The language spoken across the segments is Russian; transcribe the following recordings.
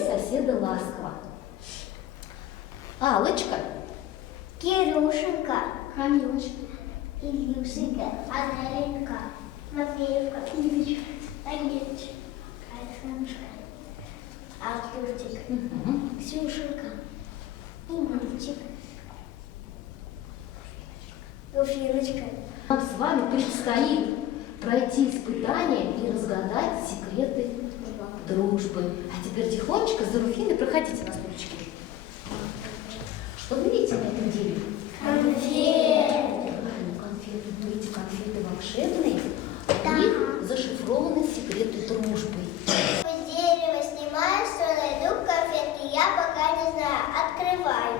соседа ласково. Аллочка. Кирюшенька. Камилочка. Илюшенька. Аделинка. Матвеевка. Лидочка. Агнеточка. Александрушка. Артурчик. Ксюшенька. И мальчик. Руфиночка. Нам с вами предстоит пройти испытания и разгадать секреты дружбы. А теперь тихонечко за Руфиной проходите на стульчики. Что вы видите на этом деле? Конфеты. Конфеты. Эти конфеты волшебные. В них зашифрованы секреты дружбы. Дерево снимаю, что найду конфетки, я пока не знаю. Открываю.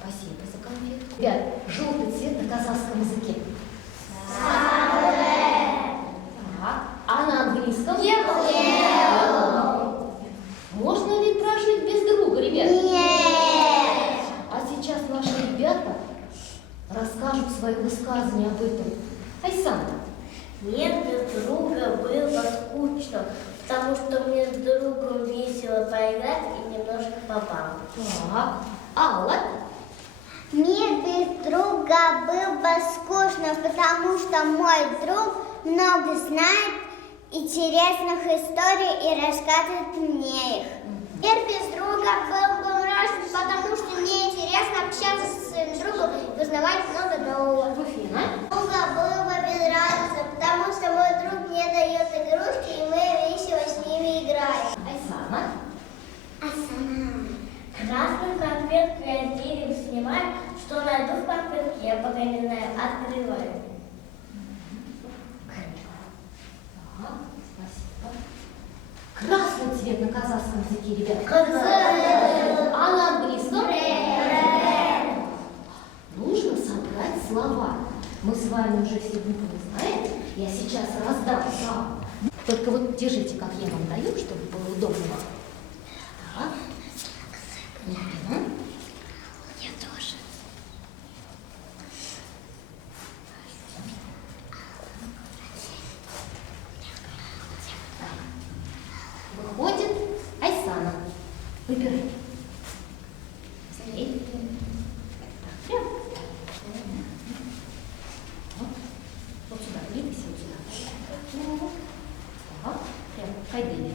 Спасибо за конфетку. Ребят, желтый цвет на казахском языке. Так. А на английском? Можно ли прожить без друга, ребят? Нет. А сейчас наши ребята расскажут свои высказывания об этом. Айсан. Мне без друга было скучно, потому что мне с другом весело поиграть и немножко побаловать. Так. Алла. Мне без друга было бы скучно, потому что мой друг много знает интересных историй и рассказывает мне их. Мне без друга было бы мрачно, потому что мне интересно общаться со своим другом и узнавать много нового. Руфина. Друга было бы безрадостно, потому что мой друг мне дает игрушки, и мы весело с ними играем. Айсана. Красную конфетку я с дерева снимаю, что найду в конфетке, я пока не знаю, открываю. Так, спасибо. Красный цвет на казахском языке, ребят. А на английском? Нужно собрать слова. Мы с вами уже все буквы знаем. Я сейчас раздам сам. Только вот держите, как я вам даю, чтобы было удобно вам. Так. Я тоже. Выходит Айсана. Выбирай. Смотри. Так, прям. Вот сюда, двигайся вот сюда. Так, прям, ходили.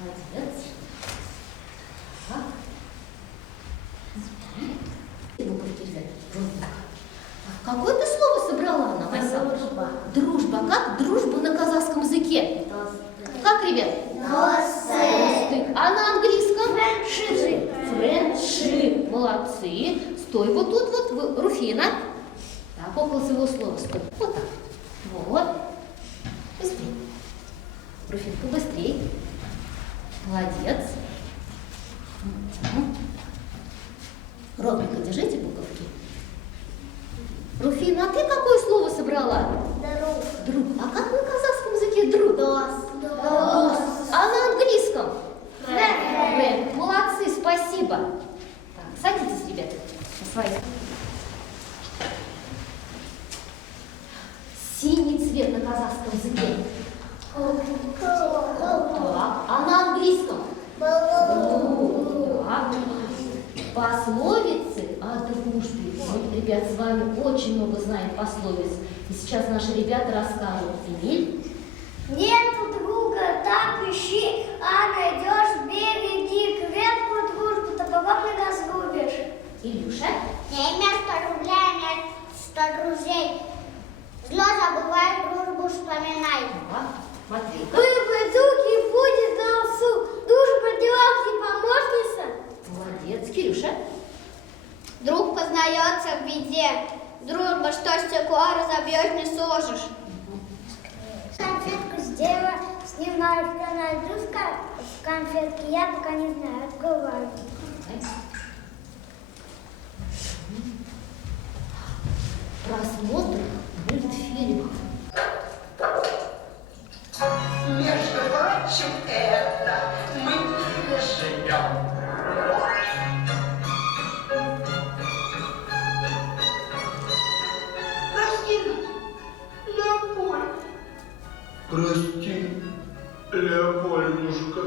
Молодец. Так. Буковки взять. Какое ты слово собрала нам, Айсана? Дружба. Дружба. Как дружба на казахском языке? Как, ребят? Носы. А на английском? Френдшип. Френдшип. Молодцы. Стой вот тут вот, Руфина. Так, около своего слова стой. Вот так. Вот. Быстрее. Руфинка, быстрее. Молодец. Ровненько держите буковки. Руфина, а ты какое слово собрала? Друг. Друг. А как на казахском языке друг? Дос. А на английском? Френд. Молодцы, спасибо. Так, садитесь, ребята, на свои. Синий цвет на казахском языке. Так, а на английском? Так. Пословицы о дружбе. Мы, ребят, с вами очень много знаем пословиц. И сейчас наши ребята расскажут. Эмиль? Нету друга, так ищи, а найдешь, береги крепкую дружбу, табаком не разрубишь. Илюша? Не имя 100 рублей, нет 100 друзей. Зло забывай, дружбу вспоминай. Так. Матвей. Выбрать звуки будет на носу, дружба в делах не помощница. Молодец. Кирюша? Друг познается в беде, дружба, что стекло разобьешь, не сложишь. Конфетку с дерева снимаю, что найду в конфетке, я пока не знаю, открываю. Просмотр мультфильма. Между прочим, это мы живем. Прости, Леопольдушка.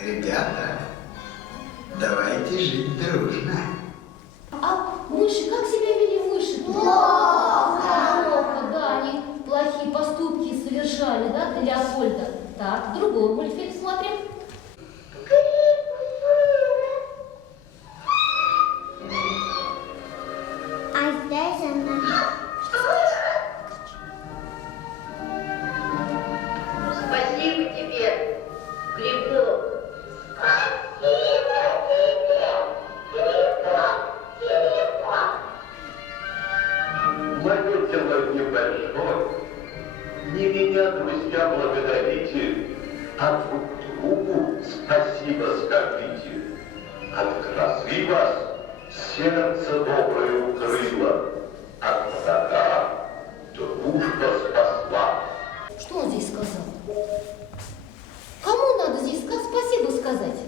Ребята, давайте жить дружно. А мыши, как себя вели мыши? Плохо. Плохо, да, они плохие поступки совершали, да, для Леопольда. Так, другой мультфильм смотрим. А здесь она. Спасибо тебе, Грибок. Мое дело небольшое. Не меня, друзья, благодарите, а друг другу спасибо скажите. От красы вас сердце доброе укрыло, от врага дружба спасла. Что он здесь сказал? Кому надо здесь спасибо сказать?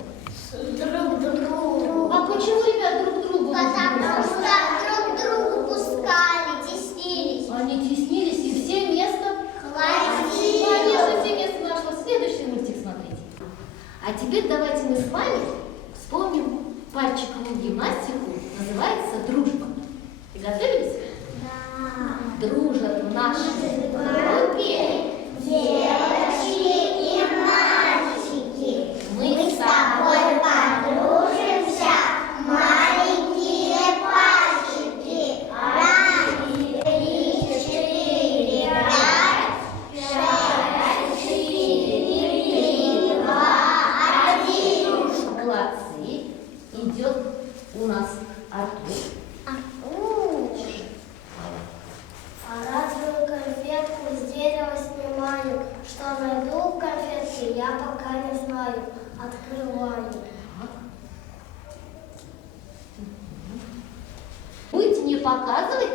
Друг другу. А почему, ребят, друг другу? Потому что друг другу пускали, теснились. Они теснились, и все место. Хватило. Конечно, все место нашло. Следующий мультик смотрите. А теперь давайте мы с вами вспомним пальчиковую гимнастику. Называется «Дружба». Приготовились? Да. Дружат наши Группе девочки и мальчики. Мы с тобой подружимся, маленькие пальчики. Раз, 3, 4, 5, 6, 4, 3, 2, 1. молодцы. Идет у нас Артур. А разную конфетку с дерева снимаю. Что найду в конфетке, я пока не знаю. Открываю. Будете мне показывать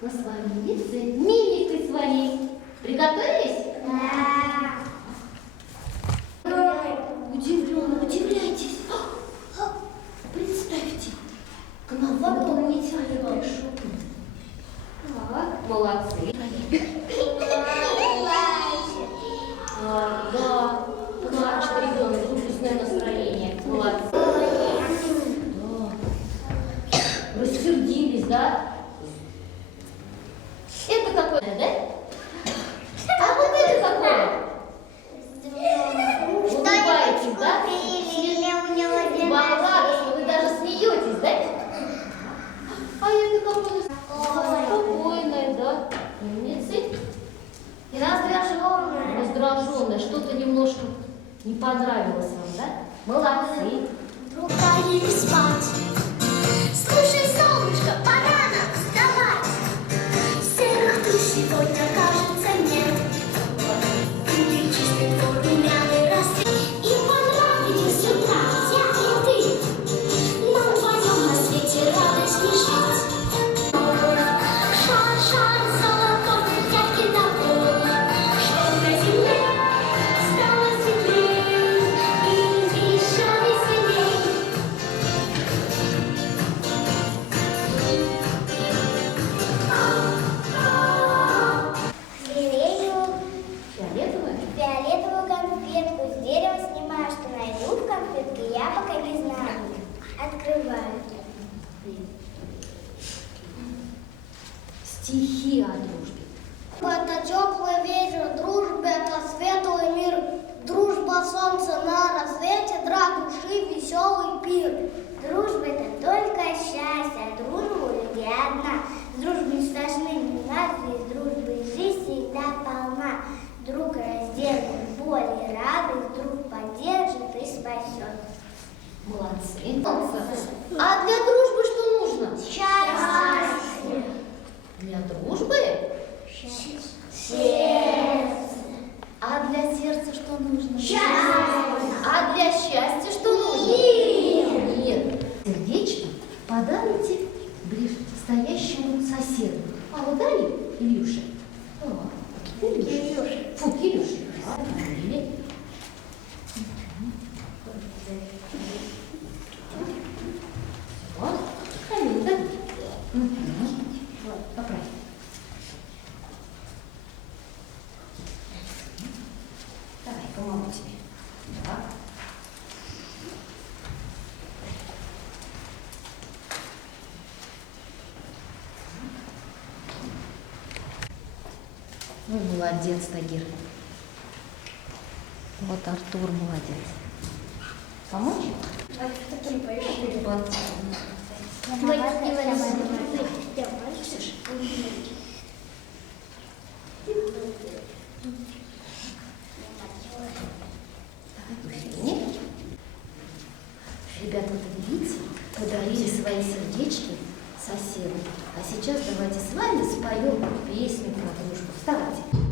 на своем лице мимикой своей. Приготовились? Да. Удивленно, удивляйтесь. Представьте, к нам инопланетянин пришел. Так, молодцы. Да, плачет ребенок, грустное настроение. Молодцы. Да. Рассердились, да? Это какое, да? А вот это какое? Улыбаетесь, да? У него день Вам рождения. радостно, вы даже смеетесь, да? А это какое? Спокойное, да? Умницы. И раздраженная. Раздраженное, что-то немножко не понравилось вам, да? Молодцы. Вдруг поели спать. Слушай, солнышко, пора нам вставать. Серых туч сегодня, кажется, нет. И чистый твой румяный рассвет. И понравились с утра я и ты. Нам вдвоем на свете радостней жить. Шар, шар, золотой, яркий домой. Что на земле стало светлей и еще веселей. Фиолетовую конфетку с дерева снимаю, что найду в конфетке, я пока не знаю. Открываю. Стихи о дружбе. Это теплый вечер, дружба, это светлый мир. Дружба, солнце на рассвете, драк души, веселый пир. Дружба — это только счастье, дружба у людей одна. С дружбой не страшны незнания, с дружбой жизнь всегда полна. Друг разделит боль и радость, друг поддержит и спасет. Молодцы. А для дружбы что нужно? Счастье. Для дружбы? Сердце. А для сердца что нужно? Счастье. А для счастья что нужно? Мир. Нет. Сердечко подарите ближстоящему соседу. А вот дали Илюше? Илюша. Фу, Илюша. Да, фамилия. Вот. Фамилия, да? Вот, поправь. Ну, молодец, Тагир. Вот Артур молодец. Помочь? Нет? Ребята, вот видите, подарили свои сердечки соседу. А сейчас давайте с вами споем песню про дружбу. Вставайте.